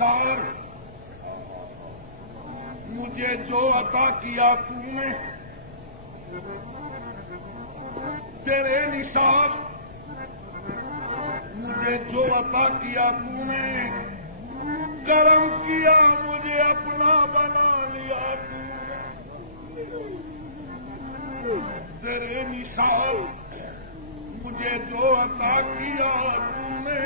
निसार मुझे जो अता किया तूने, तेरे निसार मुझे जो अता किया तूने, करम किया मुझे अपना बना लिया तूने। तेरे निसार मुझे जो अता किया तूने,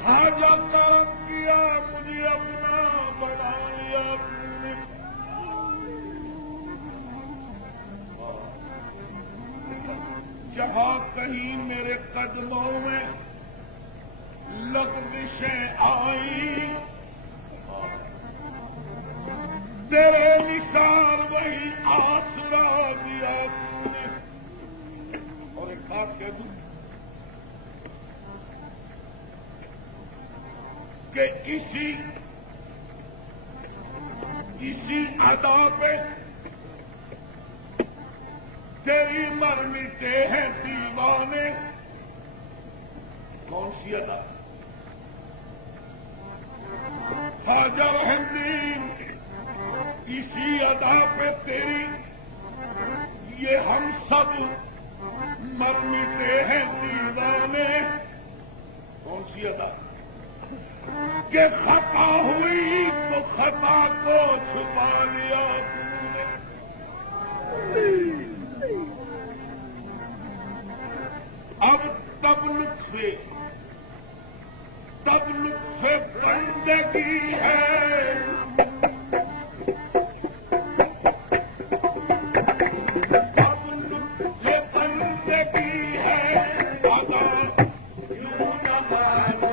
हाजा करम किया मुझे अपना बना लिया तूने। जहां कहीं मेरे कदमों में लग़ज़िशें आई, तेरे निसार वही आसरा दिया तूने। और एक बात कह दूं कि इसी अदा पे तेरी मर मिटे हैं दीवाने। कौन सी अदा? ख्वाजा रहमदीन, इसी अदा पे तेरी ये हम सब मर मिटे हैं दीवाने। कौन सी अदा? कि खता हुई तो खता को छुपा लिया तूने। अब तब लुत्फ़े बंदगी है, अब लुत्फ़े बंदगी है, अदा यूं न मानो।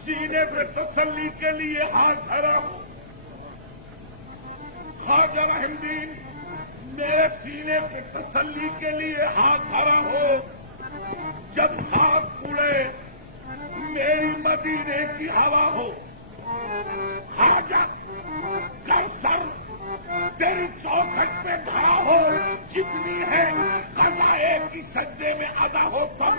सीने पे तसल्ली के लिए हाथ धरा हो। ख्वाजा रहमदीन, मेरे सीने पे तसल्ली के लिए हाथ धरा हो। जब हाथ उड़े मेरी मदीने की हवा हो। ख्वाजा कौसर तेरी चौखट पे धरा हो, जितनी है कज़ाए की सज्जे में अदा हो। तब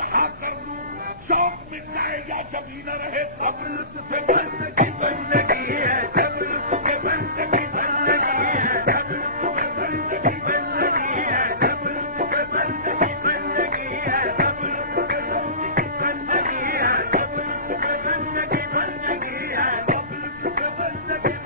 तहा कर दूं, शौक मिट जाए या जमी न रहे, अब लुत्फ बंदगी बंदगी है, जब लुत्फ बंदगी बंदगी है, जब लुत्फ बंदगी बंदगी है, जब लुत्फ बंदगी बंदगी है, जब लुत्फ बंदगी है, जब लुत्फ बंदगी बंदगी है, जब लुत्फ बंदगी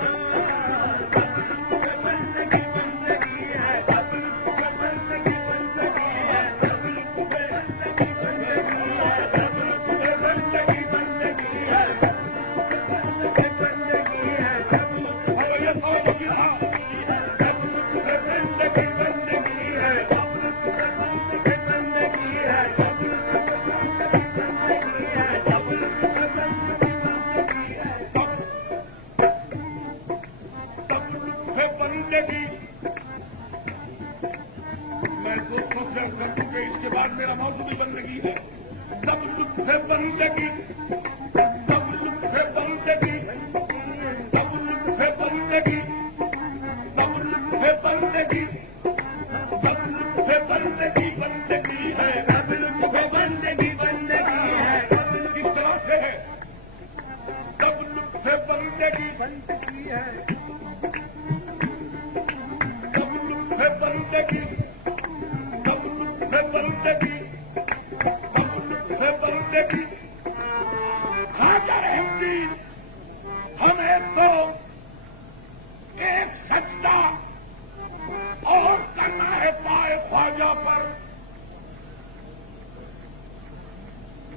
मैं दोस्तों से कर दूं कि इसके बाद मेरा मौजूद भी बंदगी है। सब लुत्फ बंदगी, सब लुत्फ बंदगी, सब लुत्फ बंदगी, सब लुत्फ बंदगी, सब लुत्फ बंदगी बंदगी है, सब लुत्फ बंदगी बंदगी है। किस तरह से है? सब लुत्फ बंदगी बंदगी है, सब लुत्फ बंदगी, बंदगी, बंदगी, हाजर हिंदी, हमें तो एक सजदा और करना है पाए ख्वाजा पर।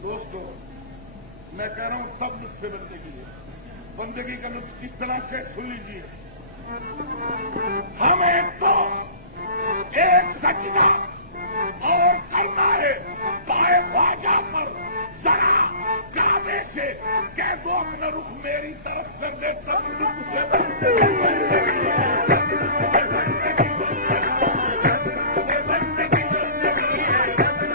दोस्तों, मैं कह रहा हूं सब लुत्फ बंदगी है। बंदगी का लुत्फ किस तरह से सुन लीजिए। हमें तो एक सजदा और करना है पाए ख्वाजा पर, जरा काबे से कह दो अपना रुख मेरी तरफ कर दे, तब लुत्फ से बंदगी बंदगी है, तब लुत्फ से बंदगी बंदगी बंदगी है, तब लुत्फ से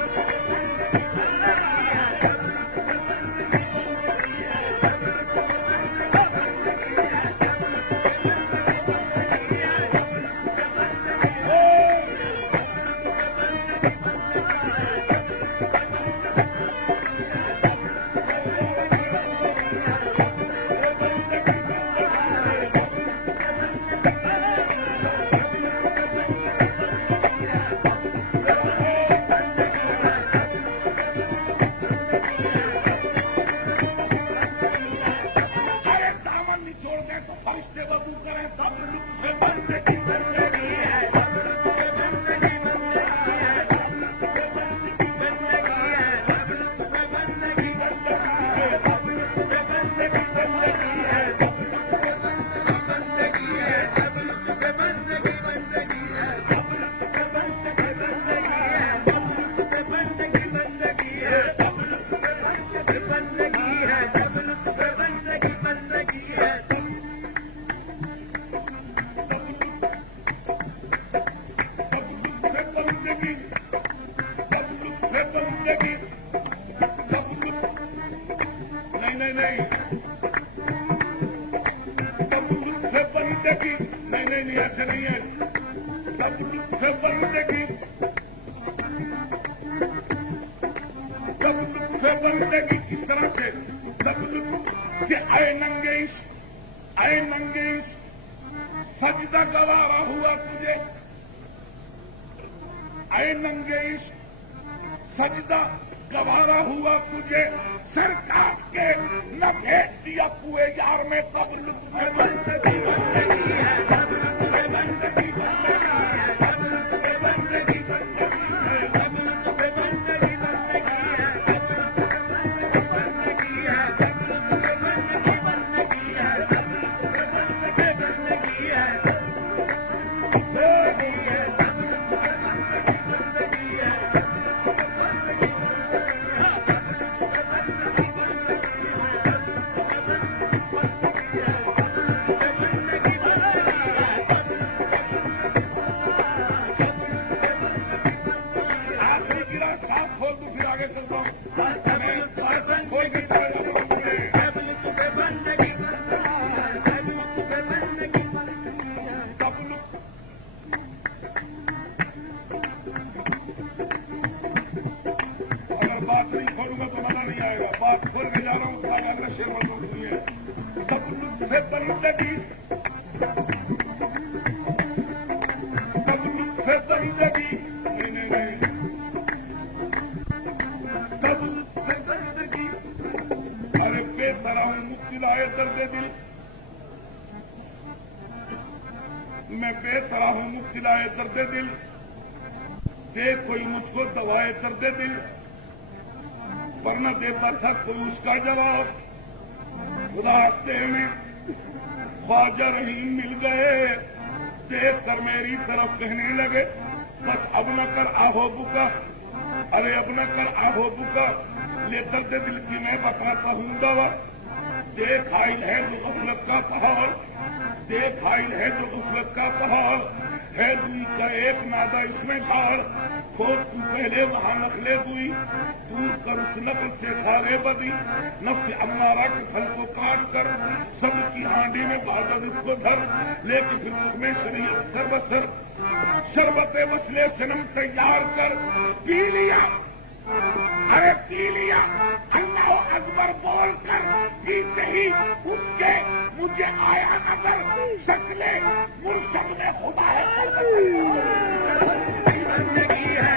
बंदगी बंदगी है, तब लुत्फ से बंदगी बंदगी है, तब लुत्फ से बंदगी बंदगी है, तब लुत्फ से बंदगी बंदगी है, तब लुत्फ से नहीं, ऐसे नहीं है। सब लुत्फ बंदगी, सब लुत्फ बंदगी किस तरह से? सब लुत्फ के आए नंगे इश्क, आए नंगे इश्क, सजदा गवारा हुआ तुझे, आए नंगे इश्क, सजदा गवारा हुआ तुझे, सिर काट के न भेज दिया कुए यार में, तब लुत्फ बंदगी बंदगी है, तब लुत्फ बंदगी बंदगी है, तब लुत्फ बंदगी बंदगी है, तब लुत्फ बंदगी बंदगी है, तब लुत्फ बंदगी बंदगी है, तब लुत्फ बंदगी बंदगी है, तब लुत्फ बंदगी बंदगी है, बात बेतरा हूं मुब्तलाए दर्द दिल, दे कोई मुझको दवाए दर्द दिल, वरना देता था कोई उसका जवाब। रास्ते में ख्वाजा रहीम मिल गए, देख कर मेरी तरफ कहने लगे, बस अब न कर आहो बुका, अरे अब न कर आहो बुका, ले दर्द दिल की मैं बताता हूँ दवा। देख आइल है जो गफलत का पहाड़, देख आइल है जो गफलत का पहाड़, है दुई का एक नादा इसमें झाड़, खोद तू पहले वहां नखले दुई, दूर कर उस नकल से धागे बदी, नफ्स अम्मारा के फल को काट कर सबकी हांडी में बादल उसको धर, लेके फिर उसमें शरीयत सर्वसर शरबत वसले सनम तैयार कर पी लिया, अरे पी लिया, अल्लाह अकबर बोल कर पीते ही उसके मुझे आया नजर, शक्ले मुर्शद में खुदा है जिंदगी है।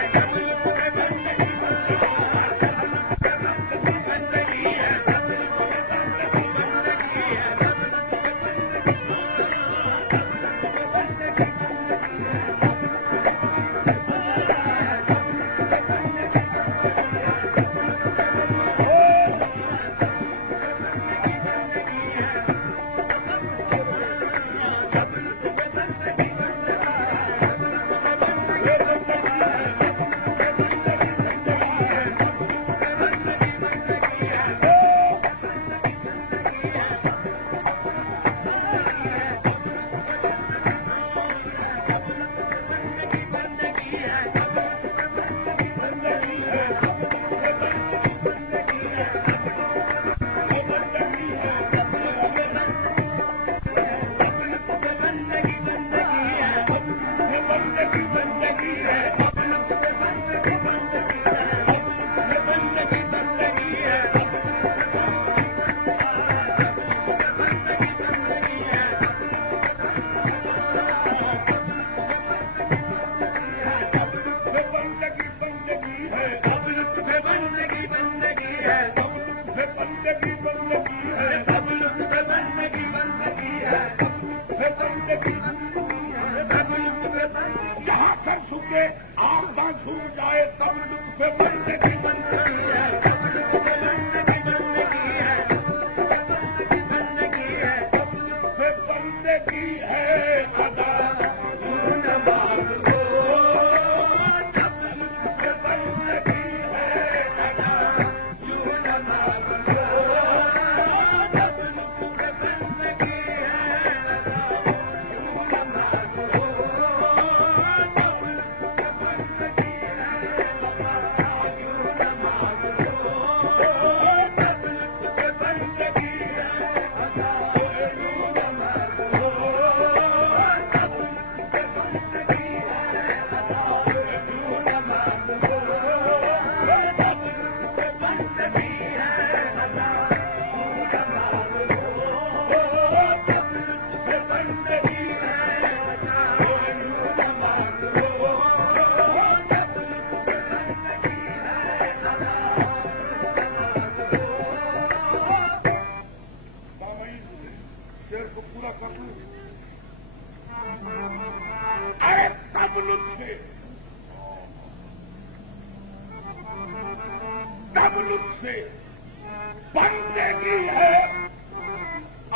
बंदगी है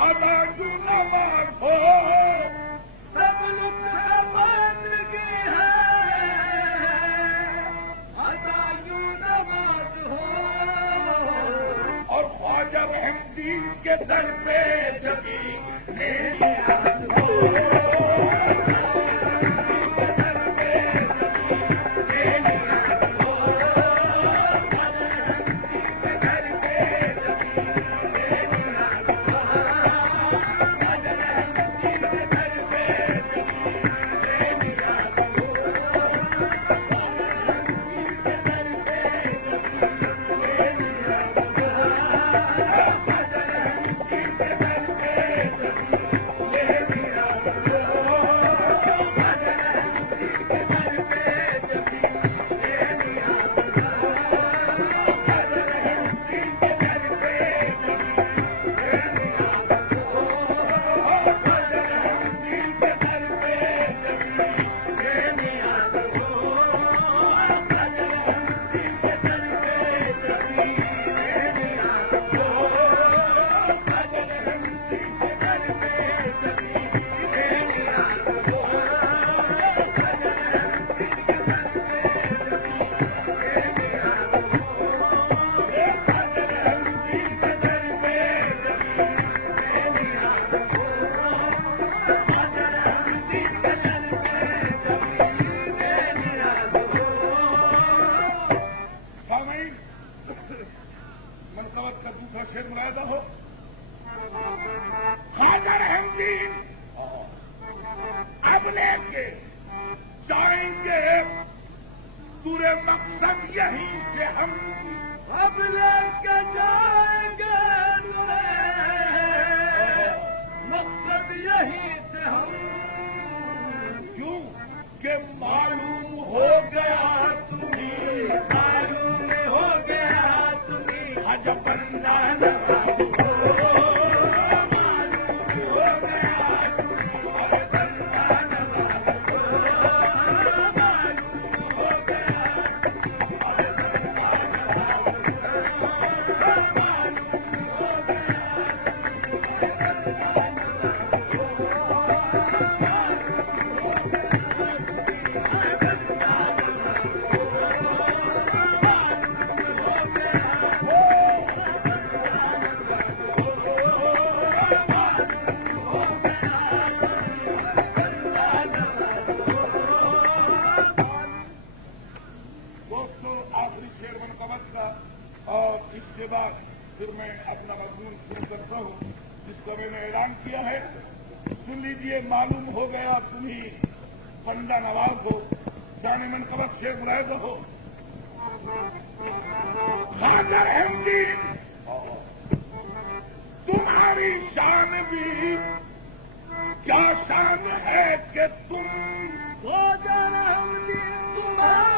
अदा जो नमाज हो, सब लुत्फ़े बंदगी है अदा जो नमाज हो, और ख्वाजा रहमदीन के दर पे जबी मेरी याद हो। कवच का दूसरा शेर मुलायदा हो। खादर हमदीन अब लेके जाएंगे पूरे मकसद यहीं से हम, अब लेके जाएंगे मकसद यहीं से हम। क्यों कि मालूम हो गया तुम्हें, मालूम हो गया तुम्हें हज बंदा न इसके बाद फिर मैं अपना मजमून शुरू करता हूँ जिसको मैंने ऐलान किया है। सुन लीजिए, मालूम हो गया तुम्ही बंदा नवाब हो, जाने मन कबक शेर मुराद हो। खादर हमदीन तुम्हारी शान भी क्या शान है कि तुम खादर हमदीन तुम्हारी